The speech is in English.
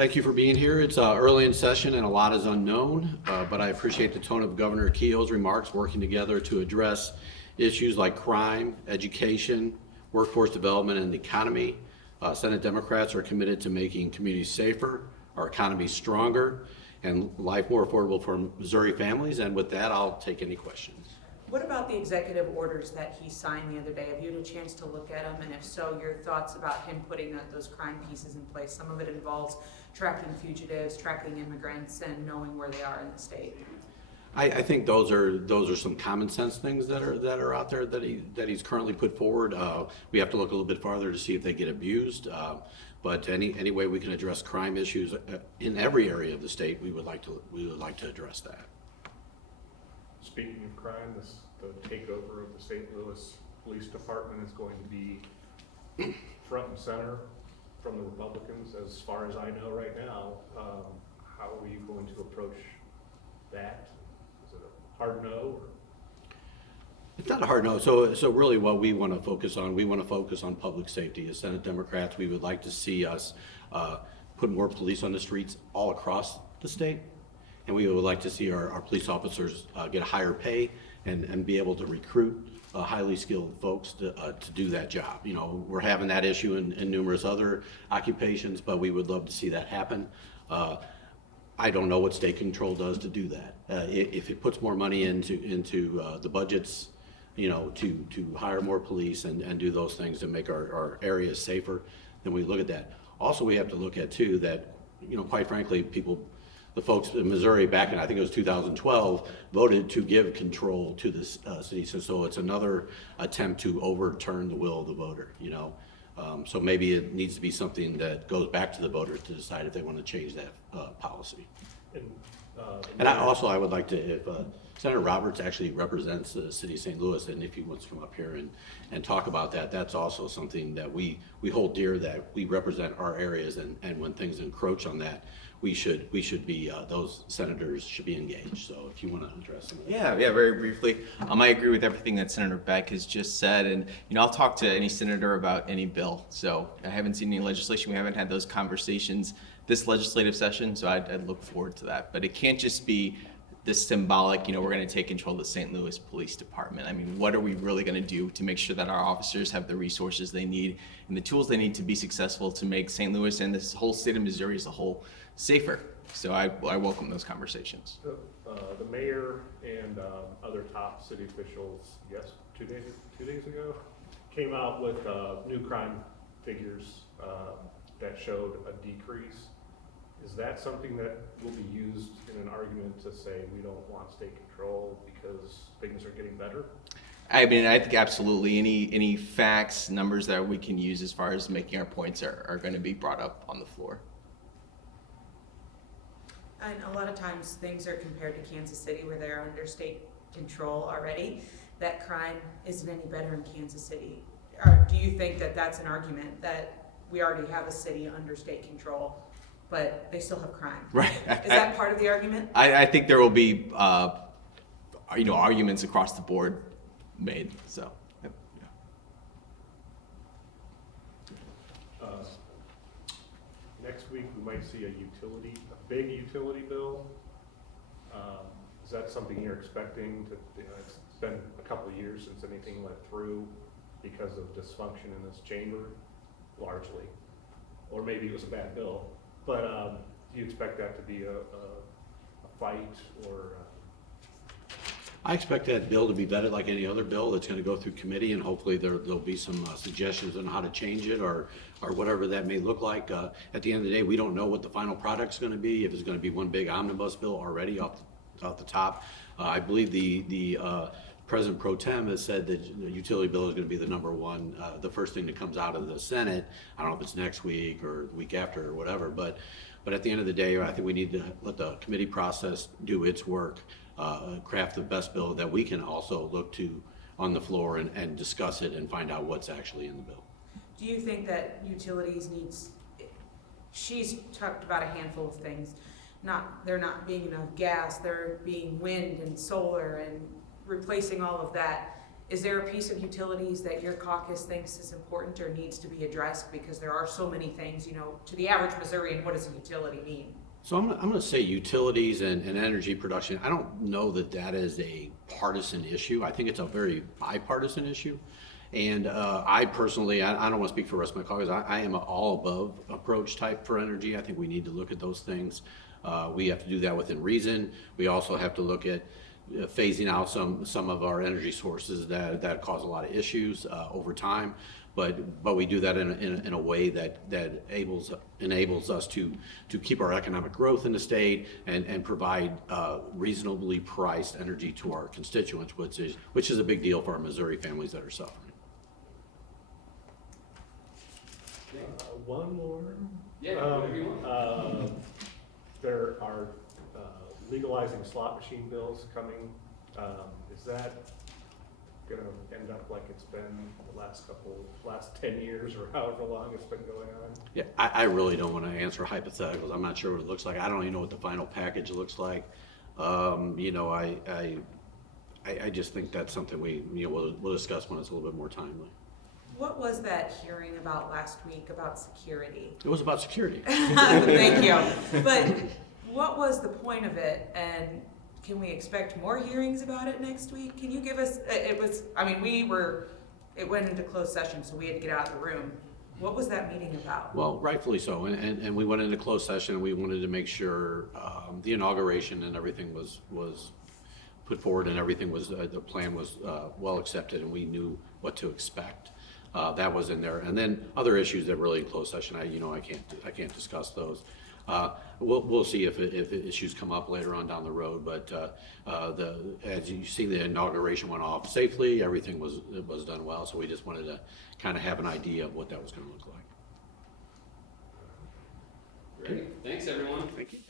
Thank you for being here. It's early in session and a lot is unknown, but I appreciate the tone of Governor Keough's remarks working together to address issues like crime, education, workforce development, and the economy. Senate Democrats are committed to making communities safer, our economy stronger, and life more affordable for Missouri families. And with that, I'll take any questions. What about the executive orders that he signed the other day? Have you had a chance to look at them? And if so, your thoughts about him putting those crime pieces in place? Some of it involves tracking fugitives, tracking immigrants, and knowing where they are in the state. I think those are some common sense things that are out there that he's currently put forward. We have to look a little bit farther to see if they get abused. But any way we can address crime issues in every area of the state, we would like to address that. Speaking of crime, the takeover of the St. Louis Police Department is going to be front and center from the Republicans, as far as I know right now. How are you going to approach that? Is it a hard no? Or? It's not a hard no. So really what we want to focus on public safety. As Senate Democrats, we would like to see us put more police on the streets all across the state. And we would like to see our police officers get higher pay and be able to recruit highly skilled folks to do that job. You know, we're having that issue in numerous other occupations, but we would love to see that happen. I don't know what state control does to do that. If it puts more money into the budgets, you know, to hire more police and do those things to make our areas safer, then we look at that. Also, we have to look at too that, you know, quite frankly, the folks in Missouri back in, I think it was 2012, voted to give control to the city. So it's another attempt to overturn the will of the voter, you know. So maybe it needs to be something that goes back to the voters to decide if they want to change that policy. And I would like to, if Senator Roberts actually represents the city of St. Louis, and if he wants to come up here and talk about that, that's also something that we hold dear, that we represent our areas, and when things encroach on that, we should be, those senators should be engaged. So if you want to address some of that. Yeah, very briefly. I agree with everything that Senator Beck has just said, and I'll talk to any senator about any bill. So I haven't seen any legislation. We haven't had those conversations this legislative session, so I'd look forward to that. But it can't just be this symbolic, we're going to take control of the St. Louis Police Department. I mean, what are we really going to do to make sure that our officers have the resources they need and the tools they need to be successful to make St. Louis and this whole state of Missouri as a whole safer? So I welcome those conversations. The mayor and other top city officials, 2 days ago, came out with new crime figures that showed a decrease. Is that something that will be used in an argument to say we don't want state control because things are getting better? I mean, I think absolutely any facts, numbers that we can use as far as making our points are going to be brought up on the floor. And a lot of times things are compared to Kansas City where they're under state control already. That crime isn't any better in Kansas City. Or do you think that that's an argument that we already have a city under state control, but they still have crime? Right. Is that part of the argument? I think there will be, arguments across the board made. So, yeah. Next week we might see a big utility bill. Is that something you're expecting? It's been a couple of years since anything went through because of dysfunction in this chamber, largely, or maybe it was a bad bill. But do you expect that to be a fight or? I expect that bill to be vetted like any other bill that's going to go through committee, and hopefully there'll be some suggestions on how to change it or whatever that may look like. At the end of the day, we don't know what the final product's going to be, if it's going to be one big omnibus bill already off the top. I believe the President Pro Tem has said that the utility bill is going to be the number one, the first thing that comes out of the Senate. I don't know if it's next week or the week after or whatever, but at the end of the day, I think we need to let the committee process do its work, craft the best bill that we can also look to on the floor and discuss it and find out what's actually in the bill. Do you think that utilities she's talked about a handful of things, there not being enough gas, there being wind and solar and replacing all of that. Is there a piece of utilities that your caucus thinks is important or needs to be addressed? Because there are so many things, you know, to the average Missourian, what does a utility mean? So I'm going to say utilities and energy production. I don't know that that is a partisan issue. I think it's a very bipartisan issue. And I personally, I don't want to speak for the rest of my colleagues, I am an all-above approach type for energy. I think we need to look at those things. We have to do that within reason. We also have to look at phasing out some of our energy sources that cause a lot of issues over time. But we do that in a way that enables us to keep our economic growth in the state and provide reasonably priced energy to our constituents, which is a big deal for our Missouri families that are suffering. One more. Yeah, whatever you want. There are legalizing slot machine bills coming. Is that gonna end up like it's been the last 10 years or however long it's been going on? Yeah, I really don't want to answer hypotheticals. I'm not sure what it looks like. I don't even know what the final package looks like. You know, I just think that's something we'll discuss when it's a little bit more timely. What was that hearing about last week about security? It was about security. Thank you. But what was the point of it, and can we expect more hearings about it next week? Can you give us, it went into closed session, so we had to get out of the room. What was that meeting about? Well, rightfully so, and we went into closed session, and we wanted to make sure the inauguration and everything was put forward, and everything was, the plan was well accepted, and we knew what to expect. That was in there, and then other issues that really in closed session, I can't discuss those. We'll see if issues come up later on down the road, but as you see, the inauguration went off safely. Everything was done well, so we just wanted to kind of have an idea of what that was going to look like. Great. Thanks, everyone. Thank you.